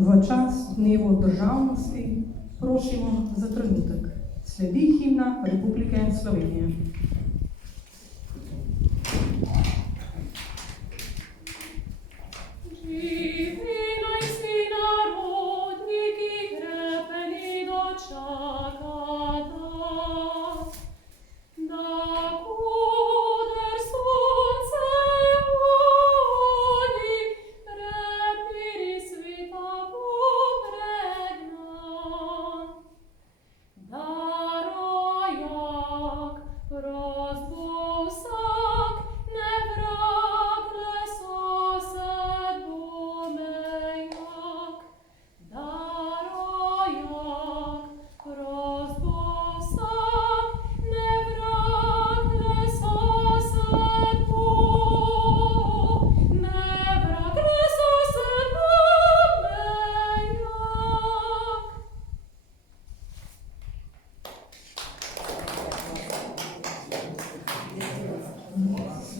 V čast dnevu državnosti prosimo za trenutek. Sledi himna Republike Slovenije.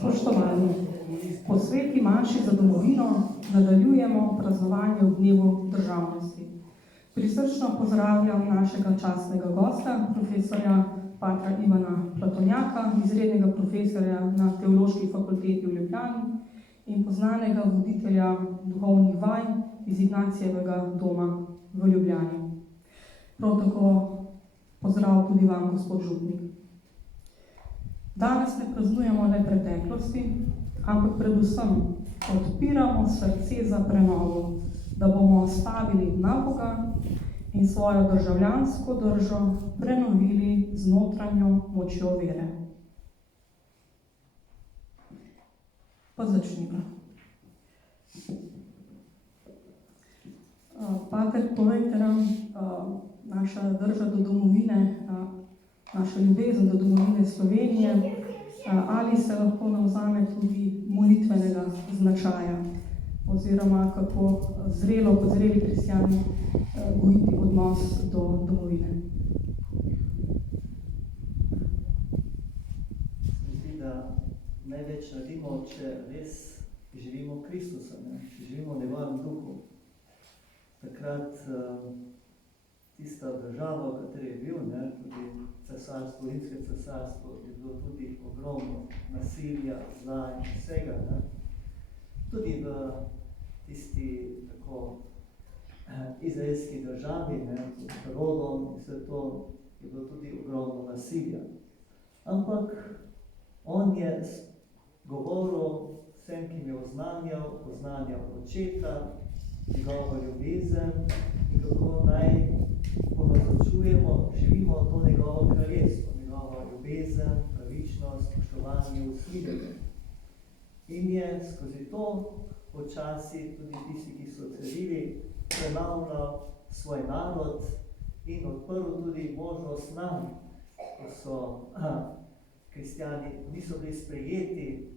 Spoštovani, po sveti maši za domovino nadaljujemo praznovanje v dnevu državnosti. Prisrčno pozdravljam našega častnega gosta, profesorja patra Ivana Platonjaka, izrednega profesorja na Teološki fakulteti v Ljubljani in poznanega voditelja duhovnih vaj iz Ignacijevega doma v Ljubljani. Prav tako pozdrav tudi vam, gospod župnik. Danes ne praznujemo le preteklosti, ampak predvsem odpiramo srce za prenovo, da bomo stavili na Boga in svojo državljansko držo prenovili z notranjo močjo vere. Pa začnimo. Pater, povejte nam, naša drža do domovine, naša ljubezen do domovine Slovenije, ali se lahko navzame tudi molitvenega značaja, oziroma kako zrelo, kot zreli kristjani, gojiti odnos do domovine. Zdi, da največ naredimo, če res živimo Kristusa, če živimo v njegovem duhu. Takrat tista država, v kateri je bil, tudi cesarstvo, rimske cesarstvo, je bilo tudi ogromno nasilja, zla in vsega. Tudi v tisti tako izraelski državi, z rodom in vse to, je bilo tudi ogromno nasilja. Ampak on je govoril vsem, ki mi je oznanjal očeta, njegovo ljubezen in kako naj ponazočujemo, živimo to njegovo kraljestvo, njegovo ljubezen, pravičnost, spoštovanje, usmiljenje. In je skozi to počasi tudi tisti, ki so celili, prenavljal svoj narod in odprl tudi možnost nam, ko so kristjani niso bili sprejeti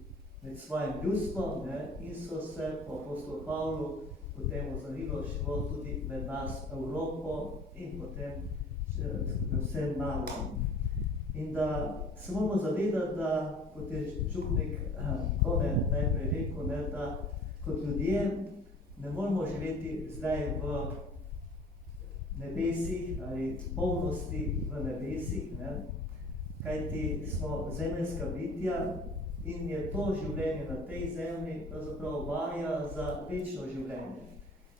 med svojim ljudstvom in so se po apostolu Pavlu potem ozarilo šlo tudi med nas Evropo in potem vsem narodom. In da se moramo zavedati, da, kot je župnik Tone najprej rekel, da kot ljudje ne moramo živeti zdaj v nebesih ali polnosti v nebesih, kajti smo zemeljska bitja in je to življenje na tej zemlji pravzaprav vaja za večno življenje.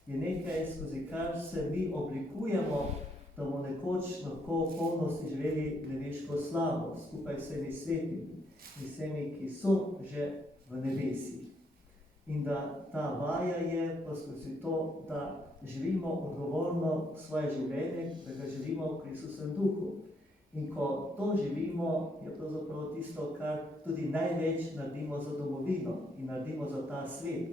Je nekaj, skozi kar se mi oblikujemo, da bomo nekoč lahko v polnosti živeli nebeško slavo, skupaj vsemi svetimi in vsemi, ki so že v nebesih. In da ta vaja je pa skozi to, da živimo odgovorno svoje življenje, da ga živimo v Kristusovem duhu. In ko to živimo, je pravzaprav tisto, kar tudi največ naredimo za domovino in naredimo za ta svet.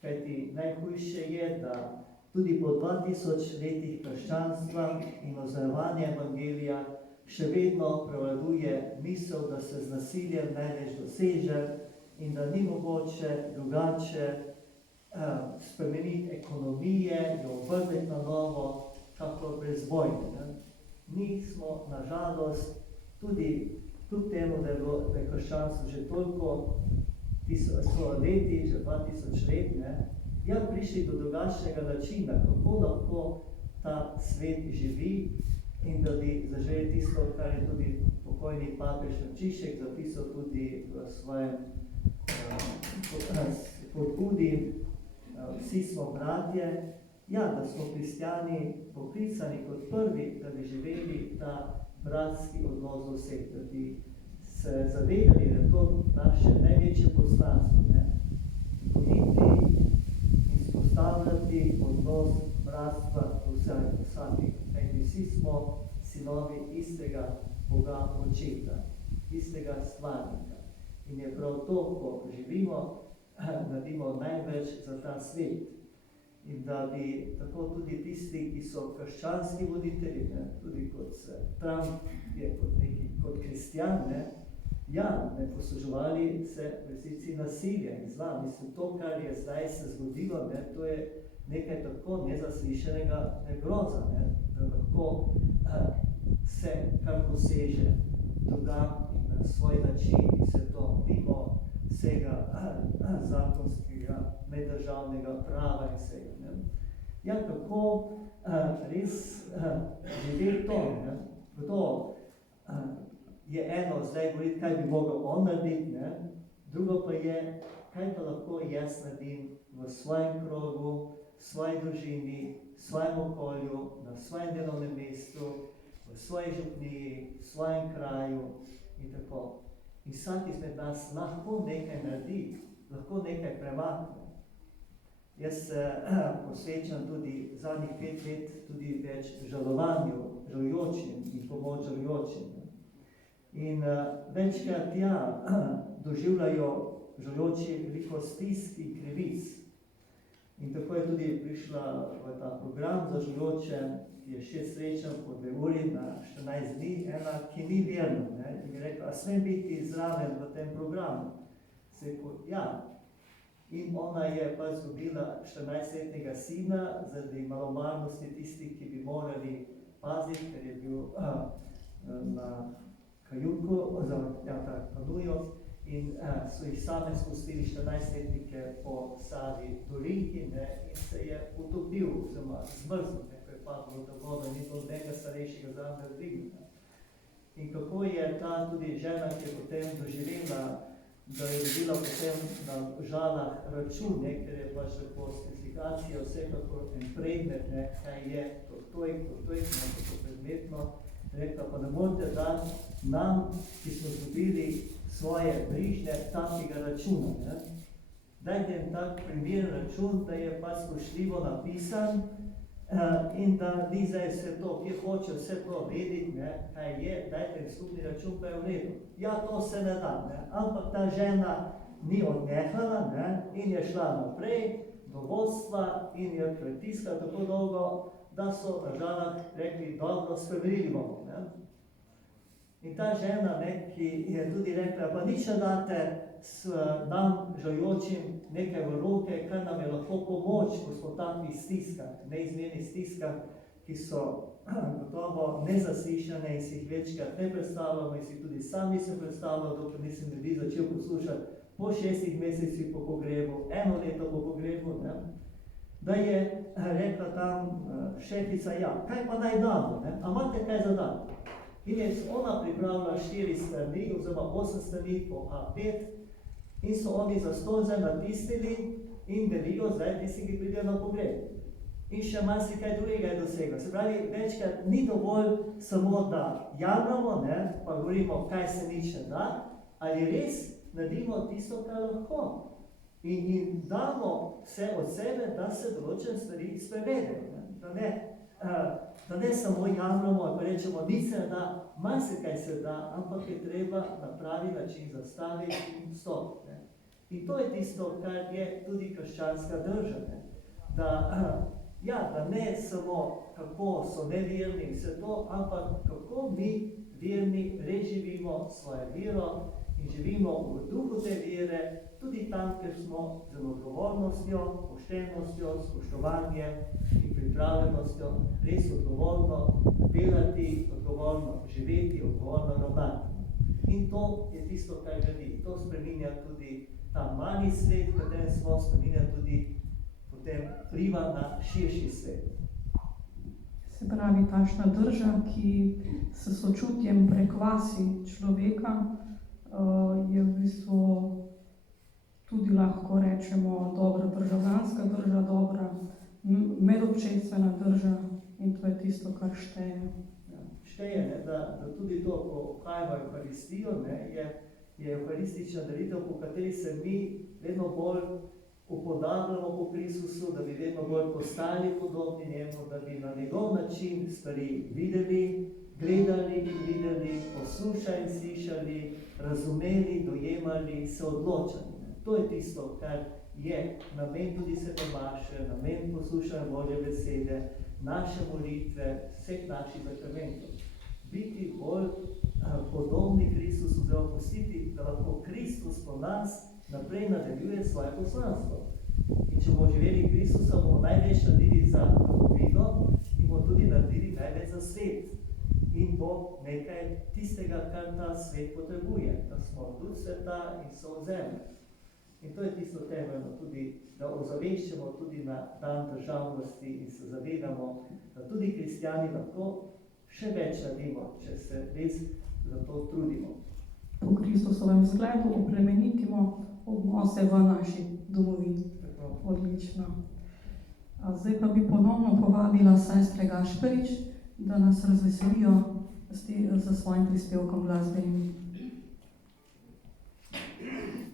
Kajti najhujše je, da tudi po 2000 letih krščanstva in oznanjevanja evangelija še vedno prevladuje misel, da se z nasiljem največ doseže in da ni mogoče drugače spremeniti ekonomije, jo obrniti na novo, kakor brez vojne. Mi smo, nažalost, tudi kljub temu, da je krščanstvo že toliko leti, že 2000 let, prišli do drugačnega načina, kako lahko ta svet živi in da bi zaželi tisto, kar je tudi pokojni papež Frančišek zapisal tudi v svojem podbudi, vsi smo bratje, da smo kristjani poklicani kot prvi, da bi živeli ta bratski odnos do vseh, da bi se zavedali, da je to naše največje poslanstvo, gojiti in spostavljati odnos bratstva do vsakih. Kajti vsi smo sinovi istega Boga Očeta, istega stvarnika. In je prav to, ko živimo, naredimo največ za ta svet. In da bi tako tudi tisti, ki so krščanski voditelji, tudi kot Trump je kot kristjan, ne posluževali se v resnici nasilja in zla. Mislim, to, kar je zdaj se zgodilo, to je nekaj tako nezaslišanega groza, da lahko se kar poseže drugam na svoj način in se to mimo vsega zakonskega, meddržavnega prava in vsega. Kako res živeti to, kdo je eno zdaj govoriti, kaj bi mogel on narediti, drugo pa je, kaj pa lahko jaz naredim v svojem krogu, svoji družini, svojem okolju, na svojem delovnem mestu, v svoji župniji, v svojem kraju in tako. In vsak izmed nas lahko nekaj naredi, lahko nekaj premakne. Jaz se posvečam tudi zadnjih 5 let tudi več žalovanju, žalujočim in pomoč žalujočim. In večkrat doživljajo žalujoči veliko stisk in krivic. In tako je tudi prišla v ta program za žalujoče, ki je 6 srečanj po 2 uri na 14 dni, ena, ki ni verna, in je rekla, a smem biti zraven v tem programu? Se je rekel, In ona je pa izgubila 14-letnega sina zaradi malomarnosti tistih, ki bi morali paziti, ker je bil na kajuku, oziroma kanuju, in so jih same spustili 14-letnike po Savi dolinki, in se je utopil, oziroma zmrznil, ko je padlo v to vodo, ni bilo nekaj starejšega zraven dvignil. In kako je ta tudi žena, ki je potem doživela, da je dobila potem na žalah račun, ker je pač tako specifikacija vsekakor en predmet, kaj je to predmetno, rekla, pa ne morate dati nam, ki smo dobili svoje bližnje, takega računa. Dajte jim tak primeren račun, da je pač spoštljivo napisan in da ni zdaj vse to, kje hoče vse to vedeti, kaj je, dajte jim skupni račun, pa je v redu. To se ne da, ampak ta žena ni odnehala in je šla naprej do vodstva in je pritiskala tako dolgo, da so na žalah rekli, dobro, spremenili bomo. In ta žena, ki je tudi rekla, pa nič ne date s nam žalujočim nekaj v roke, kar nam je lahko pomoč, ko smo takvi stiskah, neizmernih stiskah, ki so gotovo nezaslišane in si jih večkrat ne predstavljamo in si tudi sami se predstavljamo, dokler nisem ljudi začel poslušati po 6 mesecih po pogrebu, 1 leto po pogrebu, da je rekla tam šefica, kaj pa naj damo, a imate kaj za dan? In je ona pripravila 4 strani, oziroma 8 strani po A5 in so oni za stol zdaj natisnili in delijo zdaj tisti, ki pridejo na pogreb. In še marsikaj drugega je dosegla. Se pravi, večkrat ni dovolj samo, da jamramo, pa govorimo, kaj se nič ne da, ali res naredimo tisto, kar lahko. In damo vse od sebe, da se določene stvari sprevedejo. Da ne samo jamramo in pa rečemo, nič se da, marsikaj se da, ampak je treba na pravi način zastaviti in stopiti. In to je tisto, kar je tudi krščanska drža. Da ne samo kako so neverni in vse to, ampak kako mi verni res živimo svojo vero in živimo v duhu te vere, tudi tam, ker smo z odgovornostjo, poštenostjo, spoštovanjem in pripravljenostjo res odgovorno delati, odgovorno živeti, odgovorno ravnati. In to je tisto, kar gradi. To spreminja tudi ta mali svet, v katerem smo, spreminja tudi potem vpliva na širši svet. Se pravi, tašna drža, ki s sočutjem prekvasi človeka, je v bistvu tudi lahko rečemo dobra državljanska drža, dobra medobčestvena drža in to je tisto, kar šteje. Šteje, da tudi to, ko obhajamo Evharistijo, je evharistična delitev, po kateri se mi vedno bolj upodabljamo po Kristusu, da bi vedno bolj postali podobni njemu, da bi na njegov način stvari videli, gledali in videli, poslušali in slišali, razumeli, dojemali, se odločali. To je tisto, kar je namen tudi svete maše, namen poslušanja Božje besede, naše molitve, vseh naših zakramentov. Biti bolj podobni Kristusu, oziroma pustiti, da lahko Kristus po nas naprej nadaljuje svoje poslanstvo. In če bomo živeli Kristusa, bomo največ naredili za domovino in bomo tudi naredili največ za svet. In bo nekaj tistega, kar ta svet potrebuje, da smo duh sveta in so zemlje. In to je tisto temeljno tudi, da ozaveščamo tudi na dan državnosti in se zavedamo, da tudi kristjani lahko še več naredimo, če se res za to trudimo. Po Kristusovem zgledu oplemenitimo odnose v naši domovini. Odlično. Zdaj pa bi ponovno povabila sestre Gašperič, da nas razveselijo za svojim prispevkom glasbenim. Thank you.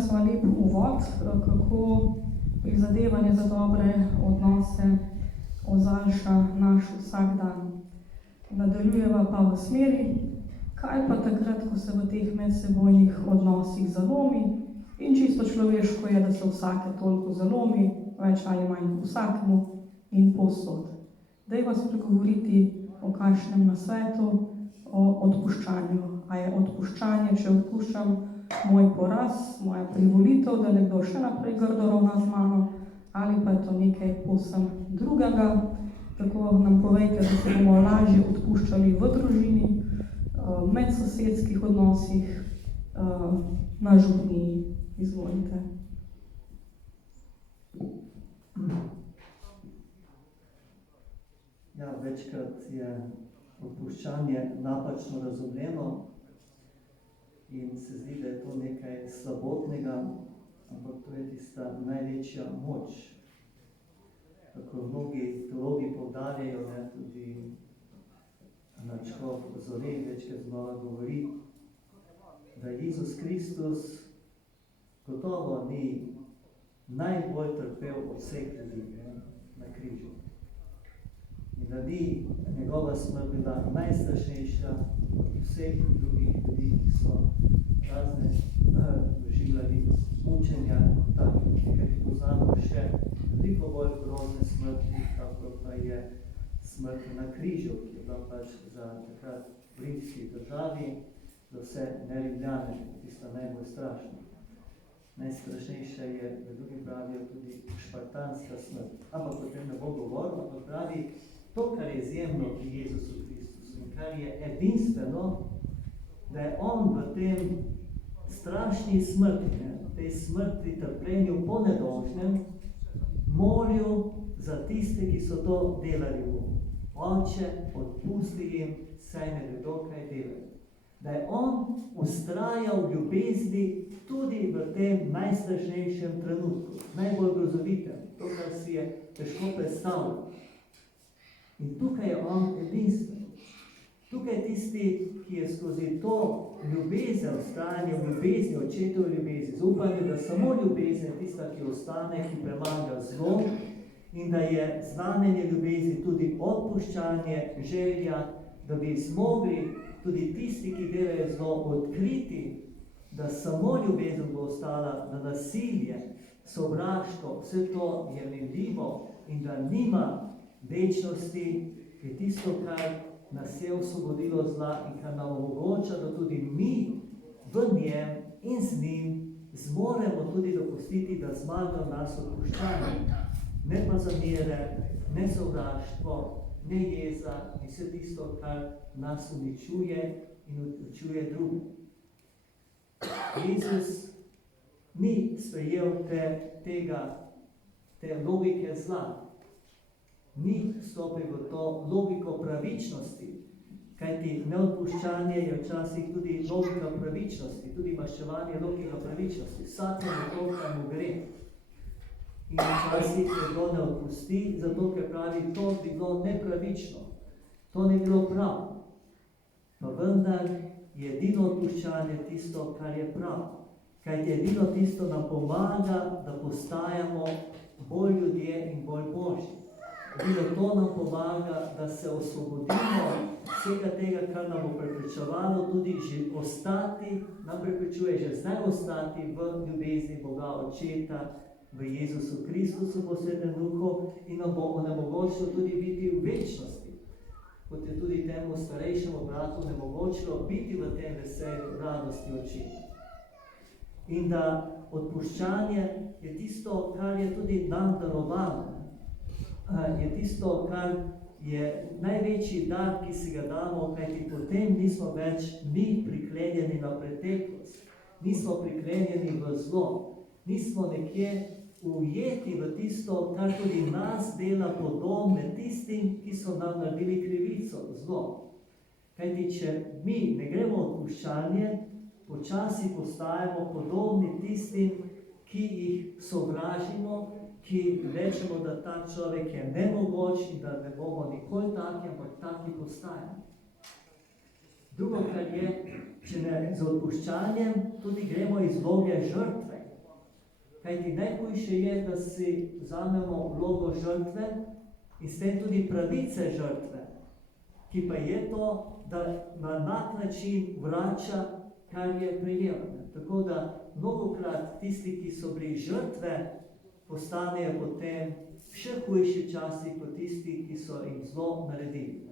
smo lep uvod, kako prizadevanje za dobre odnose ozaljša naš vsak dan. Nadaljujeva pa v smeri, kaj pa takrat, ko se v teh medsebojnih odnosih zalomi, in čisto človeško je, da se vsake toliko zalomi, več ali manj vsakemu in povsod. Dajva spregovoriti o kakšnem nasvetu, o odpuščanju. A je odpuščanje, če odpuščam moj poraz, moja privolitev, da nekdo še naprej grdo ravna z mano, ali pa je to nekaj povsem drugega. Tako nam povejte, da se bomo lažje odpuščali v družini, med sosedskih odnosih, na župniji. Izvolite. Ja, večkrat je odpuščanje napačno razumljeno in se zdi, da je to nekaj slabotnega, ampak to je tista največja moč. Tako mnogi teologi poudarjajo, tudi Načkov Zore večkrat znova govori, da Jezus Kristus gotovo ni najbolj trpel od vseh ljudi na križu. In da ni njegova smrt bila najstrašnejša od vseh drugih ljudi, ki so razne doživljali mučenja, tako nekaj poznamo še veliko bolj grozne smrti, kako pa je smrt na križu, ki je bila pač za takrat v rimski državi, za vse nerimljane, tista najbolj strašna. Najstrašnejša je, v drugim pravijo, tudi špartanska smrt. Ampak o tem ne bo govoril, ampak pravi, to, kar je izjemno pri Jezusu Kristusu in kar je edinstveno, da je on v tem strašni smrti, tej smrti, trpljenju po nedolžnem, molil za tiste, ki so to delali mu. Oče, odpusti jim, saj ne vedo, kaj delajo. Da je on ustrajal v ljubezni tudi v tem najstrašnejšem trenutku, najbolj grozovitem, to, kar si je težko predstavljati. In tukaj je on edinstven. Tukaj je tisti, ki je skozi to ljubezen, vztrajanje v ljubezni, očetovi ljubezni, zaupanje, da samo ljubezen je tista, ki ostane, ki premaga zlo, in da je znamenje ljubezni tudi odpuščanje, želja, da bi zmogli tudi tisti, ki delajo zlo, odkriti, da samo ljubezen bo ostala, da nasilje, sovraštvo, vse to je minljivo in da nima večnosti, je tisto, kar nas je osvobodilo zla in kar nam omogoča, da tudi mi v njem in z njim zmoremo tudi dopustiti, da zmaga nas odpuščanje. Ne pa zamere, ne sovraštvo, ne jeza in vse tisto, kar nas uničuje in uničuje druge. Jezus ni sprejel te logike zla, ni stopil v to logiko pravičnosti, kajti neodpuščanje je včasih tudi logika pravičnosti, tudi maščevanje logika pravičnosti, vsakemu to, kar mu gre. In včasih nekdo ne odpusti, zato ker pravi, to bi bilo nepravično, to ne bilo prav. Pa vendar je edino odpuščanje tisto, kar je prav. Kajti edino tisto nam pomaga, da postajamo bolj ljudje in bolj božji. Edino to nam pomaga, da se osvobodimo vsega tega, kar nam bo preprečevalo tudi že ostati, nam preprečuje že zdaj ostati v ljubezni Boga Očeta, v Jezusu Kristusu po Svetem Duhu in nam bo onemogočilo tudi biti v večnosti. Kot je tudi temu starejšemu bratu onemogočilo biti v tem veselju, radosti Očeta. In da odpuščanje je tisto, kar je tudi nam darovano. Je tisto, kar je največji dar, ki si ga damo, kajti potem nismo več mi priklenjeni na preteklost, nismo priklenjeni v zlo, nismo nekje ujeti v tisto, kar tudi nas dela podobne tistim, ki so nam naredili krivico, zlo. Kajti, če mi ne gremo odpuščanje, počasi postajamo podobni tistim, ki jih sovražimo, ki rečemo, da ta človek je nemogoč in da ne bomo nikoli taki, ampak taki postajamo. Drugo, kar je, če ne z odpuščanjem, tudi gremo iz vloge žrtve. Kajti najhujše je, da si vzamemo vlogo žrtve in s tem tudi pravice žrtve, ki pa je to, da na enak način vrača, kar je prejel. Tako da mnogokrat tisti, ki so bili žrtve, postanejo potem še hujši časi kot tisti, ki so jim zlo naredili.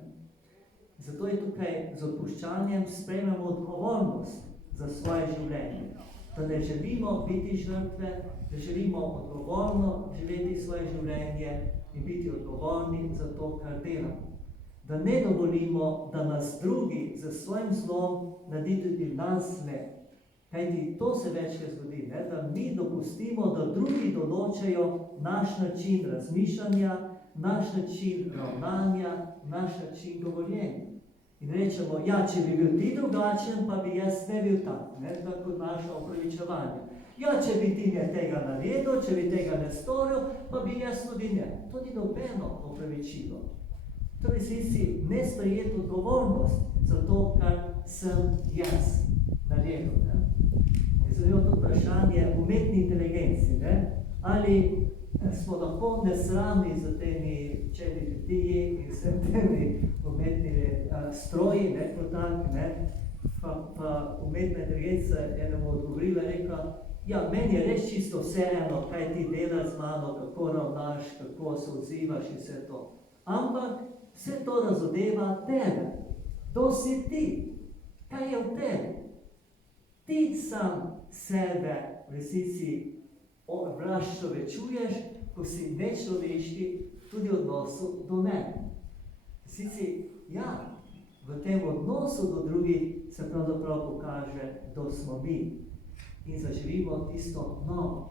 Zato je tukaj z odpuščanjem sprejmemo odgovornost za svoje življenje. Da ne želimo biti žrtve, da želimo odgovorno živeti svoje življenje in biti odgovorni za to, kar delamo. Da ne dovolimo, da nas drugi za svojim zlom naredi tudi nas zle. Kajti to se večkrat zgodi, ne? Da mi dopustimo, da drugi določajo naš način razmišljanja, naš način ravnanja, naš način govorjenja. In rečemo, ja, če bi bil ti drugačen, pa bi jaz ne bil tak, ne? Tako naše opravičevanje. Ja, če bi ti ne tega naredil, če bi tega ne storil, pa bi jaz tudi ne. To ni nobeno opravičilo. Torej si ne sprejeti odgovornost za to, kar sem jaz naredil. Je zanimivo to vprašanje umetni inteligenci. Ne? Ali smo lahko nesramni z temi ChatGPT-ji in vsem temi umetnimi stroji, ne, kot tak, ne? Pa umetna inteligenca enemu odgovorila, rekla, ja, meni je res čisto vseeno, kaj ti delaš z mano, kako ravnaš, kako se odzivaš in vse to. Ampak vse to razodeva tebe. To si ti. Kaj je v tebi? Ti sam sebe v resnici razčlovečuješ, ko si nečloveški tudi v odnosu do mene. V resnici, ja, v tem odnosu do drugih se pravzaprav pokaže, kdo smo mi in zaživimo tisto novo.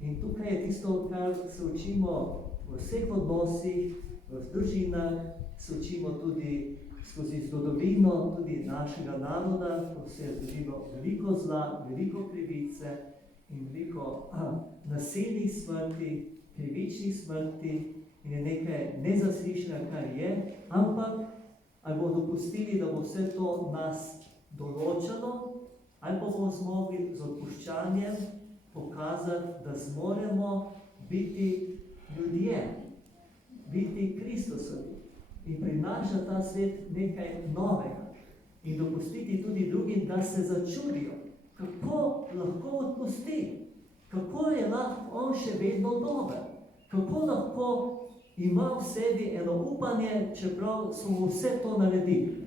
In tukaj je tisto, kar se učimo v vseh odnosih, v družinah, se učimo tudi skozi zgodovino, tudi našega naroda, ko se je zgodilo veliko zla, veliko krivice in veliko nasilnih smrti, krivičnih smrti in je nekaj nezaslišnega, kar je, ampak ali bomo dopustili, da bo vse to nas določalo, ali pa bomo zmogli z odpuščanjem pokazati, da zmoremo biti ljudje, biti Kristusovi in prinaša ta svet nekaj novega in dopustiti tudi drugim, da se začudijo, kako lahko odpusti, kako je lahko on še vedno dober, kako lahko ima v sebi eno upanje, čeprav smo vse to naredili.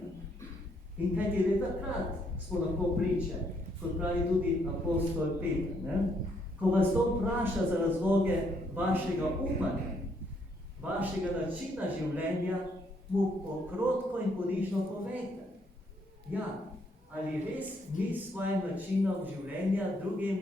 In kaj je takrat smo lahko priče, kot pravi tudi apostol Peter, ne? Ko vas to vpraša za razloge vašega upanja, vašega načina življenja, mu pokrotko in ponižno povejte. Ja, ali res mi s svojim načinom življenja drugim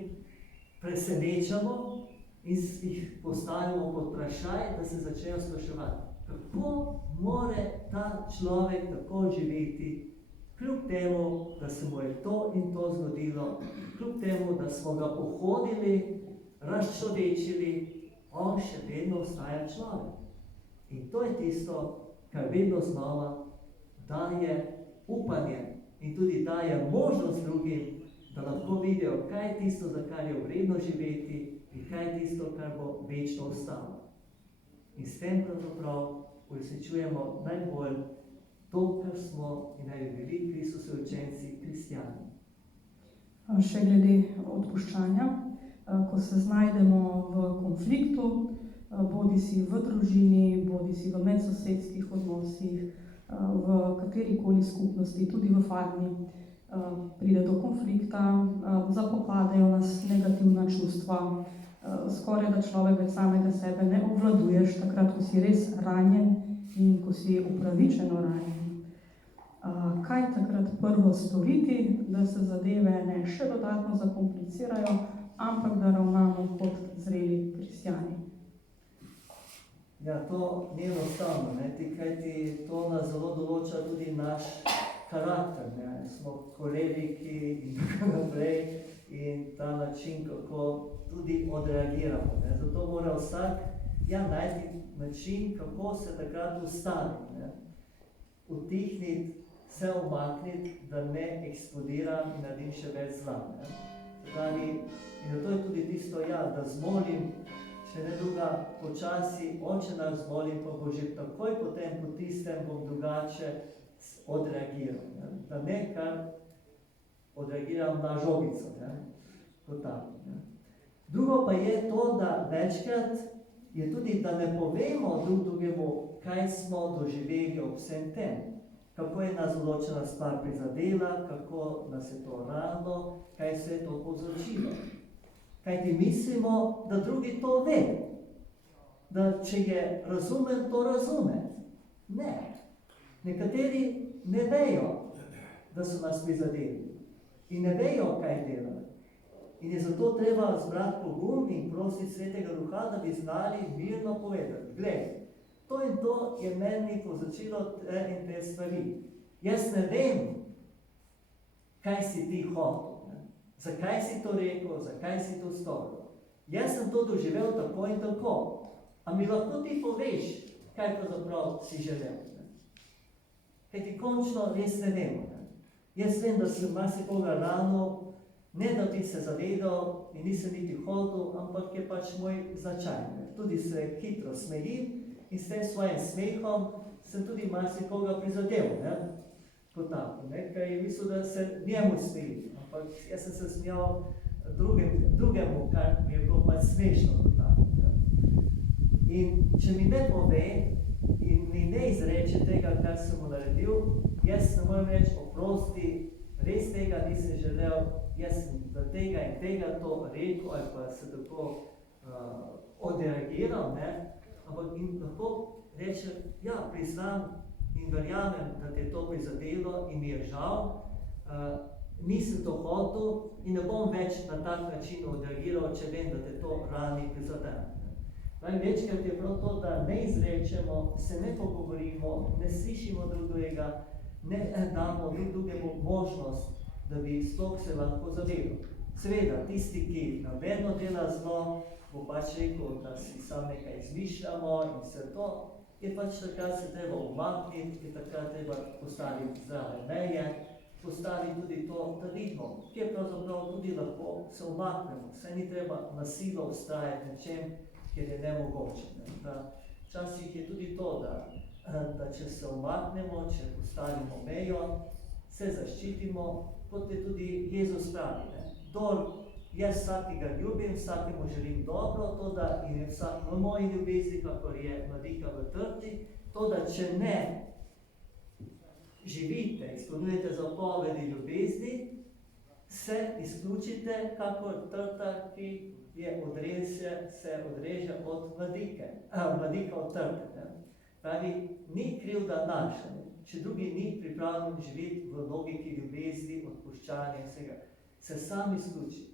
presenečamo in jih postavimo pod vprašaj, da se začnejo spraševati, kako more ta človek tako živeti, kljub temu, da se mu je to in to zgodilo, kljub temu, da smo ga pohodili, razčlovečili, on še vedno ostaja človek. In to je tisto, kar vedno znova daje upanje in tudi daje možnost drugim, da lahko vidijo, kaj je tisto, za kar je vredno živeti in kaj je tisto, kar bo večno ostalo. In s tem pravzaprav uresničujemo najbolj to, kar smo in naj bi bili Kristusovi učenci, kristjani. Še glede odpuščanja, ko se znajdemo v konfliktu, bodi si v družini, bodi si v medsosedskih odnosih, v katerikoli skupnosti, tudi v farmi, pride do konflikta, zapopadejo nas negativna čustva, skoraj da človek več samega sebe ne obvladuješ, takrat, ko si res ranjen in ko si upravičeno ranjen. Kaj takrat prvo storiti, da se zadeve ne še dodatno zakomplicirajo, ampak da ravnamo kot zreli kristjani? Ja, to ni enostavno, kajti to nas zelo določa tudi naš karakter, ne? Smo koleriki in tako naprej in ta način, kako tudi odreagiramo. Ne? Zato mora vsak najti način, kako se takrat ustaviti, ne? Utihniti, se umakniti, da ne eksplodiram in naredim še več zla. Ne? Pravi, in zato je tudi tisto, da zmolim, če ne druga, počasi, Oče naš zmolim, pa bo že takoj potem po tistem bom drugače odreagiral. Ne? Da ne kar odreagiram na žogico, kot tako. Drugo pa je to, da večkrat je tudi, da ne povemo drug drugemu, kaj smo doživeli ob vsem tem. Kako je nas določena stvar prizadela, kako nas je to ranilo, kaj se je to povzročilo. Kaj ti mislimo, da drugi to ve. Da če je razumen, to razume. Ne. Nekateri ne vejo, da so nas prizadeli. In ne vejo, kaj delajo. In je zato treba zbrati pogum in prositi Svetega Duha, da bi znali mirno povedati. Glej, to in to je meni povzročilo te in te stvari. Jaz ne vem, kaj si ti hotel. Zakaj si to rekel, zakaj si to storil. Jaz sem to doživel tako in tako. A mi lahko ti poveš, kaj pravzaprav si želel. Kaj ti končno res ne vemo. Jaz vem, da sem marsikoga ranil, ne da ti se zavedal in nisem niti hotel, ampak je pač moj značaj. Tudi se hitro smejim in s tem svojim smehom sem tudi marsikoga prizadel. Kot tako, kaj je mislil, da se njemu smeji. Ampak jaz sem se smejal drugemu, kar mi je bilo pač smešno. Kot tako, in če mi ne pove in mi ne izreče tega, kar sem mu naredil, jaz ne morem reči, oprosti, res tega nisem želel, jaz sem da tega in tega to rekel ali pa se tako odreagiral, ampak in lahko reče, ja, priznam in verjamem, da te je to prizadelo in mi je žal, nisem to hotel in ne bom več na tak način odreagiral, če vem, da te to rani prizadene. Večkrat je prav to, da ne izrečemo, se ne pogovorimo, ne slišimo drugega, ne damo drugemu možnost, da bi sploh se lahko zavedal. Seveda, tisti, ki namerno dela zlo, bo pač rekel, da si sam nekaj izmišljamo in vse to, je pač takrat se treba umakniti, je takrat treba postaviti zdrave meje, postaviti tudi to, da vidimo, kje pravzaprav tudi lahko se umaknemo. Saj ni treba na silo vztrajati nečem, ker je nemogoče. Včasih je tudi to, da če se umaknemo, če postavimo mejo, se zaščitimo, kot je tudi Jezus pravi. Jaz vsakega ljubim, vsakemu želim dobro, to da in je vsak v moji ljubezni, kakor je mladika v trti, to da če ne živite, izpolnjujete zapovedi ljubezni, se izključite, kakor trta, ki se odreže od mladike, mladika od trte. Pravi, ni krivda naša, če drugi ni pripravljen živeti v logiki ljubezni, odpuščanja vsega, se sam izključi.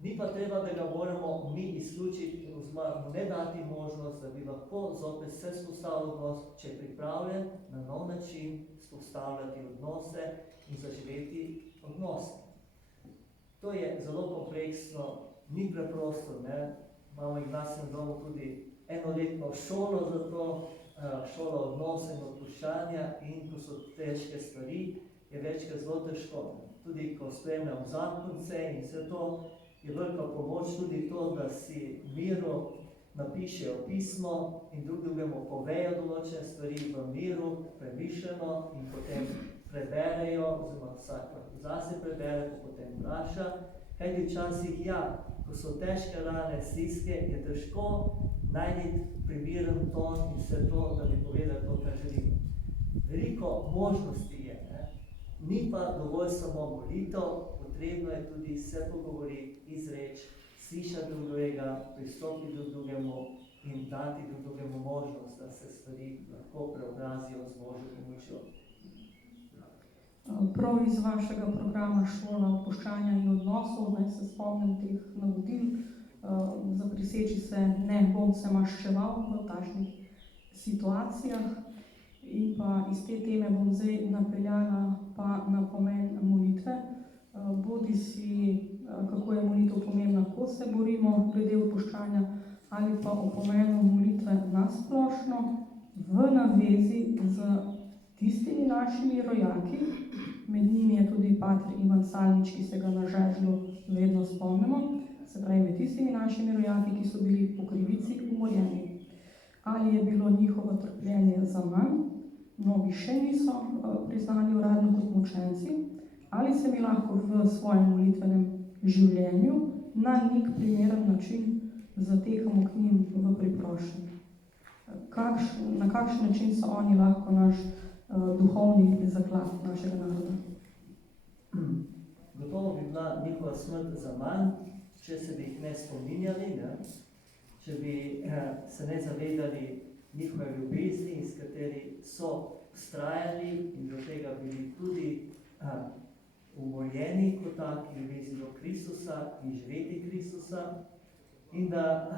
Ni pa treba, da ga moramo mi izključiti, oziroma mu ne dati možnost, da bi lahko zopet se vzpostavil odnos, če je pripravljen na nov način vzpostavljati odnose in zaživeti odnose. To je zelo kompleksno, ni preprosto, Imamo v Ignacinem domu tudi enoletno šolo za to, šolo odnose in odpuščanja, in ko so težke stvari, je večkrat zelo težko. Tudi ko spremljam zakonce in vse to, je velika pomoč tudi to, da si miru napišejo pismo in drugemu povejo določene stvari v miru, premišljeno in potem preberejo, oziroma vsak zase prebere, ko potem vpraša. Kajti včasih, ko so težke rane, stiske, je težko najti primeren ton in vse to, da bi povedali to, kar želimo. Veliko možnosti je, ni pa dovolj samo molitev, potrebno je tudi se pogovoriti, izreči, slišati drugega, pristopiti drugemu in dati drugemu možnost, da se stvari lahko preobrazijo z Božjo pomočjo. Prav iz vašega programa Šola odpuščanja in odnosov, naj se spomnim teh navodil, zapriseči se, ne bom se maščeval v takšnih situacijah. In pa iz te teme bom zdaj napeljala pa na pomen molitve. Bodi si, kako je molitev pomembna, ko se borimo glede odpuščanja, ali pa o pomenu molitve nasplošno v navezi z tistimi našimi rojaki, med njimi je tudi pater Ivan Salnič, ki se ga na žežlju vedno spomnimo, se pravi med tistimi našimi rojaki, ki so bili po krivici umorjeni. Ali je bilo njihovo trpljenje za manj, mnogi še niso priznani uradno kot mučenci, ali se mi lahko v svojem molitvenem življenju na nek primeren način zatekamo k njim v priprošnji. Na kakšen način so oni lahko naš duhovni zaklad našega naroda? Gotovo bi bila njihova smrt za manj, če se bi jih ne spominjali, ne? Če bi se ne zavedali njihove ljubezni, iz kateri so vztrajali in do tega bili tudi umorjeni kot taki ljubezni do Kristusa in živeti Kristusa, in da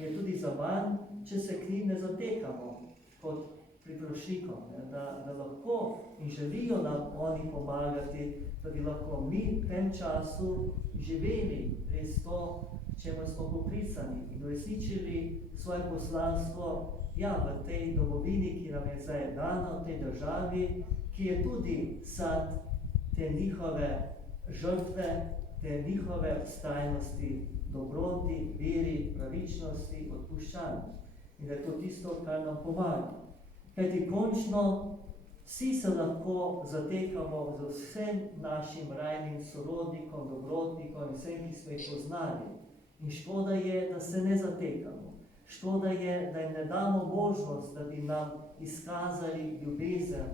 je tudi za manj, če se k njim ne zatekamo kot priprošnikom, da lahko in želijo nam oni pomagati, da bi lahko mi v tem času živeli res to, čemu smo poklicani in uresničili svoje poslanstvo v tej domovini, ki nam je zdaj dano, v tej državi, ki je tudi sad te njihove žrtve, te njihove vztrajnosti, dobroti, veri, pravičnosti, odpuščanju. In da je to tisto, kar nam pomaga. Kajti končno vsi se lahko zatekamo z vsem našim rajnim sorodnikom, dobrotnikom in vsem, ki smo jih poznali. In škoda je, da se ne zatekamo. Škoda je, da jim ne damo možnost, da bi nam izkazali ljubezen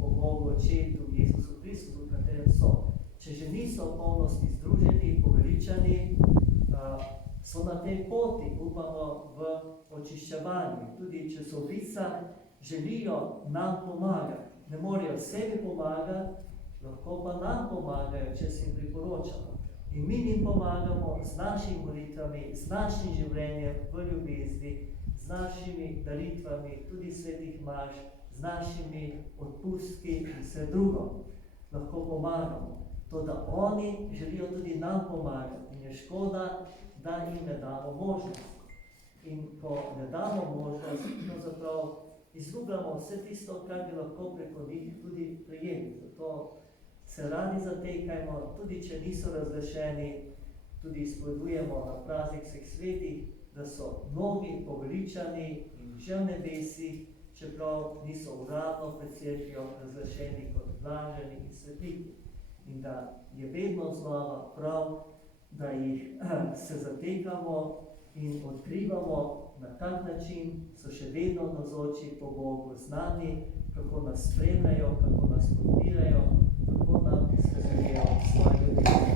po Bogu Očetu, Jezusu Kristu, v katerem so. Če že niso v polnosti združeni, poveličani, so na tej poti, upamo, v očiščevanju. Tudi če so v vicah, želijo nam pomagati. Ne morejo sebi pomagati, lahko pa nam pomagajo, če se jim priporočamo. In mi jim pomagamo z našimi molitvami, z našim življenjem v ljubezni, z našimi daritvami, tudi svetih maš, z našimi odpustki in vse drugo. Lahko pomagamo. To, da oni želijo tudi nam pomagati. In je škoda, da jim ne damo možnost. In ko ne damo možnost, pravzaprav izgubljamo vse tisto, kar bi lahko preko njih tudi prijeli. Zato se radi zatekajmo, tudi če niso razrešeni, tudi izpovedujemo na praznik vseh svetih, da so mnogi poveličani in že v nebesih, čeprav niso uradno pred cerkvijo razrešeni kot blaženi in svetiki. In da je vedno znova prav, da jih se zatekamo in odkrivamo, na kak način so še vedno navzoči po Bogu z nami, kako nas spremljajo, kako nas podpirajo, kako nam izkazujejo svoje ljubezni.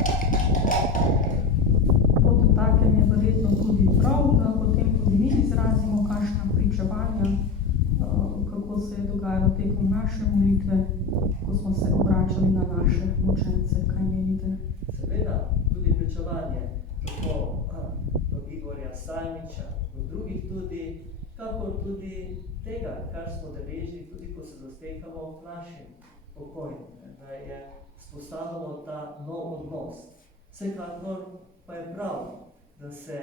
Potem takem je verjetno tudi prav, da potem tudi mi izrazimo kakšna pričevanja, kako se je dogajalo tekom naše molitve, ko smo se obračali na naše mučence. Kaj menite? Seveda, tudi pričevanje, tako do Igorja Salniča, do drugih tudi, kakor tudi tega, kar smo deležni, tudi ko se zastekamo k našim pokojnim, da je vzpostavljamo ta nov odnos. Vsekakor pa je prav, da se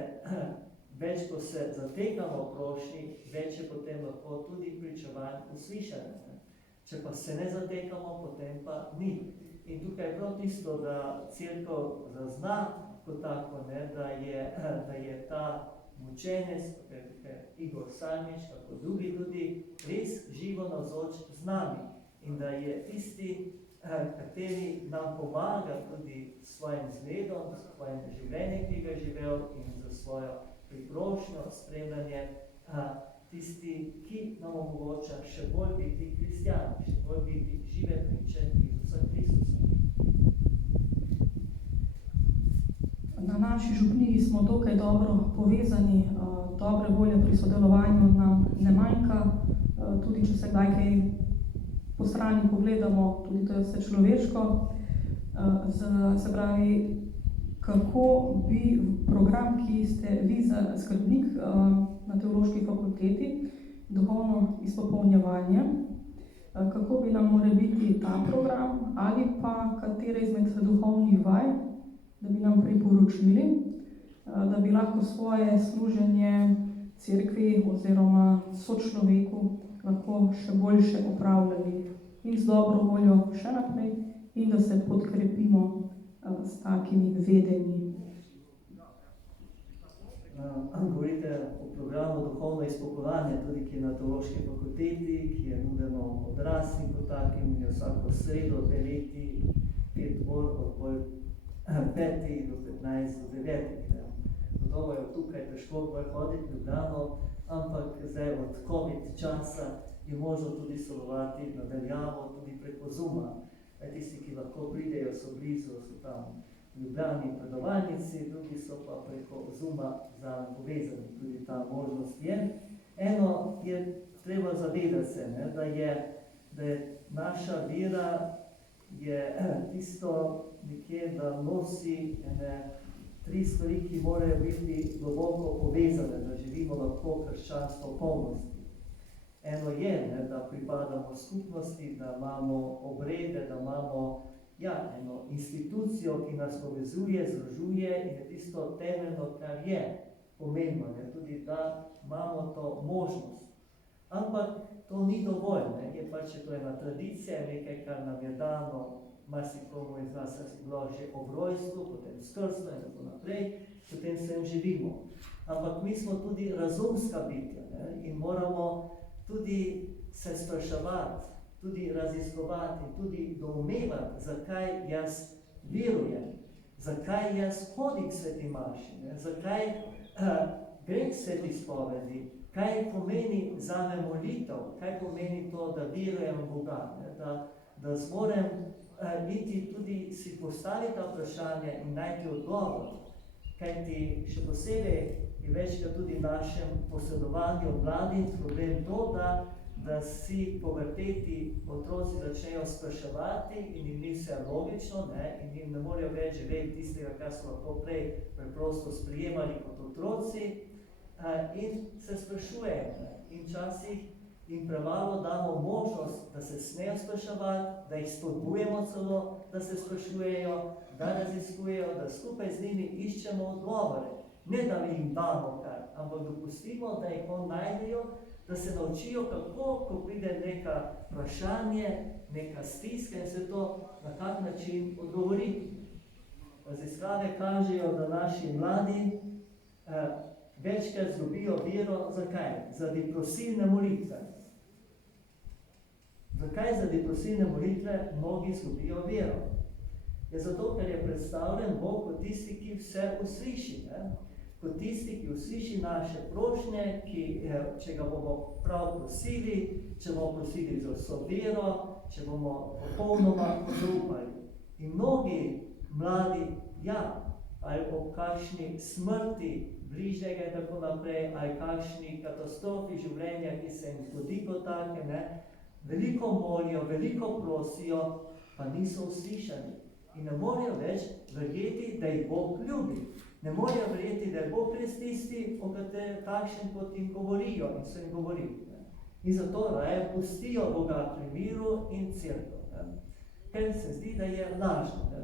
več, ko se zatekamo prošnji, več je potem lahko tudi pričevanj uslišane. Če pa se ne zatekamo, potem pa ni. In tukaj je prav tisto, da cerkev zazna kot tako, da je ta mučenec, Igor Salnič, kako drugi tudi, res živo navzoč z nami. In da je tisti, kateri nam pomaga tudi s svojim zgledom, s svojim življenjem, ki ga je živel in za svojo priprošnjo, spremljanje, tisti, ki nam omogoča še bolj biti kristjani, še bolj biti žive priče Jezusa Kristusa. Na naši župniji smo dokaj dobro povezani, dobre volje pri sodelovanju nam ne manjka, tudi če se kdaj kaj po strani pogledamo, tudi to je vse človeško. Se pravi, kako bi program, ki ste vi za skrbnik na teološki fakulteti, duhovno izpopolnjevanje, kako bi nam more biti ta program ali pa katere izmed duhovnih vaj, da bi nam priporočili, da bi lahko svoje služenje cerkvi oziroma sočloveku lahko še boljše opravljali in z dobro voljo še naprej in da se podkrepimo s takimi vedenji. Govorite o programu duhovno izpopolnjevanje, tudi ki je na Teološki fakulteti, ki je nudeno odraslim kot takim, je vsako sredo 2 leti, 5 ur od 5 do 15 do 9. Gotovo je tukaj težko hoditi v Ljubljano, ampak zdaj od COVID časa je možno tudi sodelovati nadaljavo, tudi preko Zooma. Tisti, ki lahko pridejo, so blizu, so tam v Ljubljani predavalnici, drugi so pa preko Zooma zraven povezani. Tudi ta možnost je. Eno je treba zavedati se, ne, da je naša vera je tisto nekje, da nosi 3 stvari, ki morajo biti globoko povezane, da živimo lahko krščanstvo polnosti. Eno je, ne, da pripadamo skupnosti, da imamo obrede, da imamo eno institucijo, ki nas povezuje, združuje in je tisto temeljno, kar je pomembno, ne, tudi da imamo to možnost. Ampak to ni dovolj, ne, je pač to ena tradicija, nekaj, kar nam je dano, marsikomu iz nas je bilo že ob rojstvu, potem skrbstvo in tako naprej, potem se živimo. Ampak mi smo tudi razumska bitja, ne, in moramo tudi se spraševati, tudi raziskovati, tudi doumevati, zakaj jaz verujem, zakaj jaz hodim k sveti maši, ne, zakaj grem k sveti spovedi, kaj pomeni zame molitev, kaj pomeni to, da verujem v Boga, ne, da zmorem iti tudi si postaviti ta vprašanje in najti odgovor. Kajti še posebej je večkrat tudi v našem posredovanju mladim problem to, da si puberteti otroci začnejo spraševati in jim ni vse logično, ne, in jim ne morejo več živeti tistega, kar so lahko prej preprosto sprijemali kot otroci, in se sprašujejo. In včasih jim premalo damo možnost, da se smejo spraševati, da jih spodbujemo celo, da se sprašujejo, da raziskujejo, da skupaj z njimi iščemo odgovore. Ne da jim damo kar, ampak dopustimo, da jih najdejo, da se naučijo, kako, ko pride neka vprašanje, neka stiska in se to na kak način odgovoriti. Raziskave kažejo, da naši mladi večkrat izgubijo vero. Zakaj? Zaradi prosilne molitve. Zakaj zaradi prosilne molitve mnogi izgubijo vero? Je zato, ker je predstavljen Bog kot tisti, ki vse usliši, ne? Kot tisti, ki usliši naše prošnje, ki, če ga bomo prav prosili, če bomo prosili za vso vero, če bomo popolnoma zaupali. In mnogi mladi, ali ob kakšni smrti bližnjega in tako naprej, ali kakšni katastrofi življenja, ki se jim zgodi kot take, ne, veliko molijo, veliko prosijo, pa niso uslišani. In ne morejo več verjeti, da jih Bog ljubi. Ne morejo verjeti, da je Bog res tisti, o katerem takšen, kot jim govorijo in so jim govorili. Ne. In zato raje pustijo Boga pri miru in cerkev. Ker se zdi, da je lažno. Ne.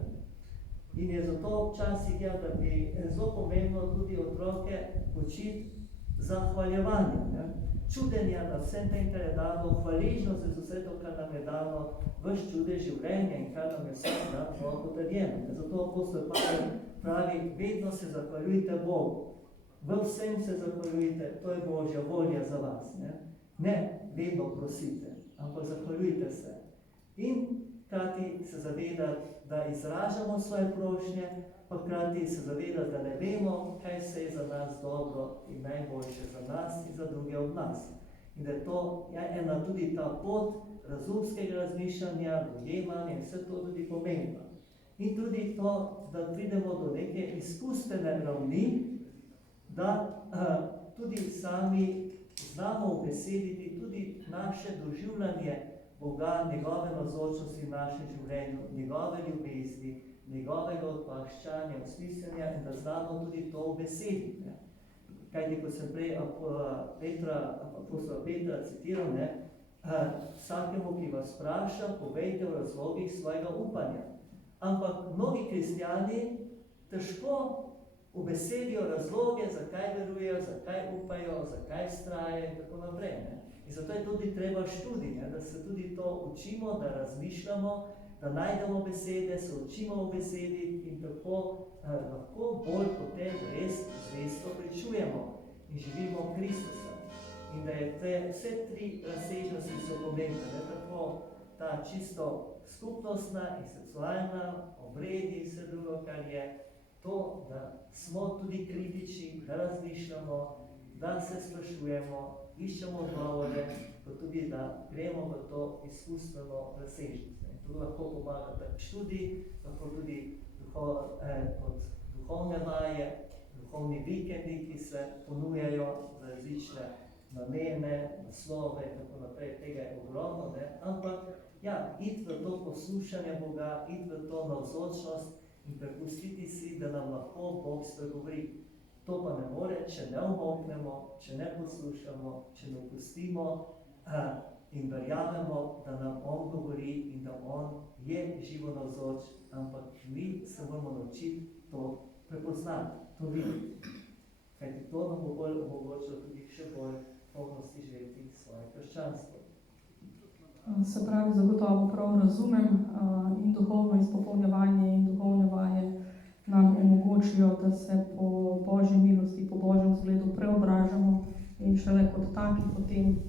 In je zato včasih, da bi zelo pomembno tudi otroke učiti zahvaljevanje. Ne. Čudenja na vsem tem, kar je dano, hvaležnost za vse to, kar nam je dano, vaš čude življenja in kar nam je vsak dan podarjeno. Zato apostol Pavel pravi, vedno se zahvaljujte Bogu. V vsem se zahvaljujte, to je Božja volja za vas. Ne vedno prosite, ampak zahvaljujte se. In hkrati se zavedati, da izražamo svoje prošnje, pa hkrati se zavedati, da ne vemo, kaj se je za nas dobro in najboljše za nas in za druge od nas. In da je to ena tudi ta pot razumskega razmišljanja, dojemanja in vse to tudi pomembno. In tudi to, da pridemo do neke izkustvene ravni, da tudi sami znamo ubesediti tudi naše doživljanje Boga, njegove navzočnosti v našem življenju, njegove ljubezni, njegovega odpaščanja, usmisljenja in da znamo tudi to ubesediti. Kajti, ko sem prej apostola Petra citiral, vsakemu, ki vas vpraša, povejte o razlogih svojega upanja. Ampak mnogi kristjani težko ubesedijo razloge, zakaj verujejo, zakaj upajo, zakaj vztrajajo in tako naprej. In zato je tudi treba študij, da se tudi to učimo, da razmišljamo, da najdemo besede, se učimo v besedi in tako lahko bolj potem res zvesto pričujemo in živimo Kristusa. In da je vse tri razsežnosti so pomembne, tako ta čisto skupnostna in seksualna, obredi in vse drugo, kar je to, da smo tudi kritični, da razmišljamo, da se sprašujemo, iščemo odgovore, pa tudi, da gremo v to izkustveno razsežnost. To lahko pomaga tak študij, lahko tudi od duhovne vaje, duhovni vikendi, ki se ponujajo za različne namene, naslove in tako naprej, tega je ogromno, ampak ja, iti v to poslušanje Boga, iti v to navzočnost in prepustiti si, da nam lahko Bog spregovori. To pa ne more, če ne umolknemo, če ne poslušamo, če ne pustimo in verjamemo, da nam On govori in da On je živo navzoč, ampak mi se moramo naučiti to prepoznati, to videti. Kajti to nam bo bolj omogočilo tudi še bolj polnosti živeti svoje krščanstvo. Se pravi, zagotovo prav razumem in duhovno izpopolnjevanje in duhovne vaje nam omogočijo, da se po Božji milosti, po Božjem zgledu preobražamo in šele kot taki potem